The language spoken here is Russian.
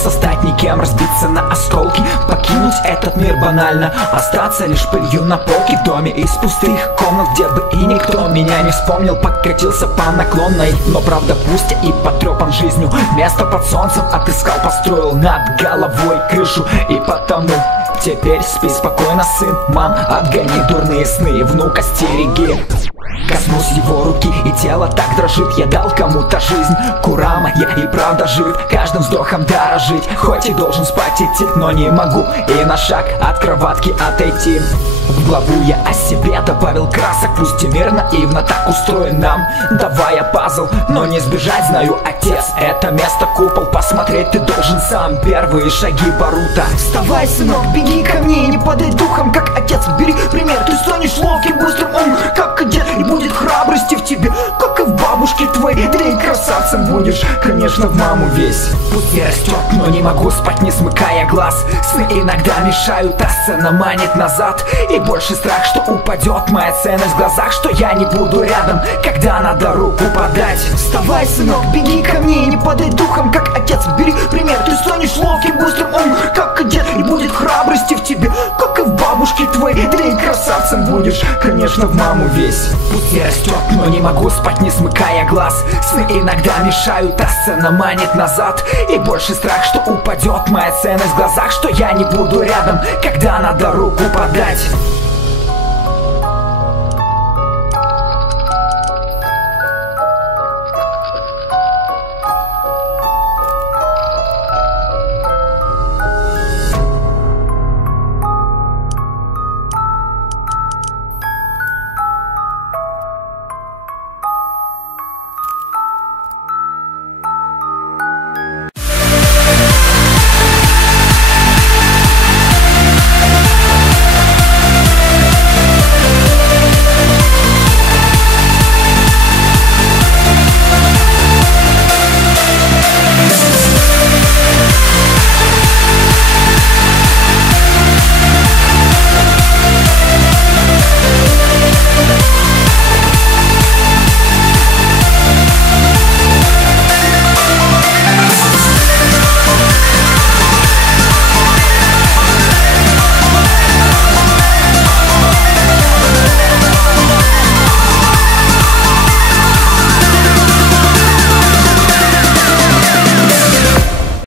Придется стать никем, разбиться на осколки, покинуть этот мир банально, остаться лишь пылью на полке в доме из пустых комнат, где бы и никто меня не вспомнил. Покатился по наклонной, но правда пусть и потрепан жизнью. Место под солнцем отыскал, построил над головой крышу. И потому теперь спи спокойно, сын. Мам, отгони дурные сны, внука стереги. Коснусь его руки, и тело так дрожит. Я дал кому-то жизнь, Курама, я и правда жив. Каждым вздохом дорожить, хоть и должен спать идти, но не могу и на шаг от кроватки отойти. В главу я о себе добавил красок, пусть и мир наивно так устроен нам, давая пазл, но не сбежать, знаю, отец, это место купол, посмотреть ты должен сам первые шаги Боруто. Вставай, сынок, беги ко мне, не падай духом, как отец, бери пример, ты станешь ловким, быстрым, как кадет, и будет храбрости в тебе, как и в бабушке твоей, ты красавцем будешь, конечно, в маму весь. Пусть я растет, но не могу спать, не смыкая глаз, сны иногда мешают, а сцена манит назад, и больше страх, что упадет моя ценность в глазах, что я не буду рядом, когда надо руку подать. Вставай, сынок, беги ко мне, не падай духом, как отец, бери пример, ты станешь ловким, быстрым, как кадет, и будет храбрости в тебе, как и в бабушке твоей, ты красавцем будешь, конечно, в маму весь. Пусть я растет, но не могу спать, не смыкая глаз, сны иногда мешают, а сцена манит назад, и больше страх, что упадет моя ценность в глазах, что я не буду рядом, когда надо руку подать.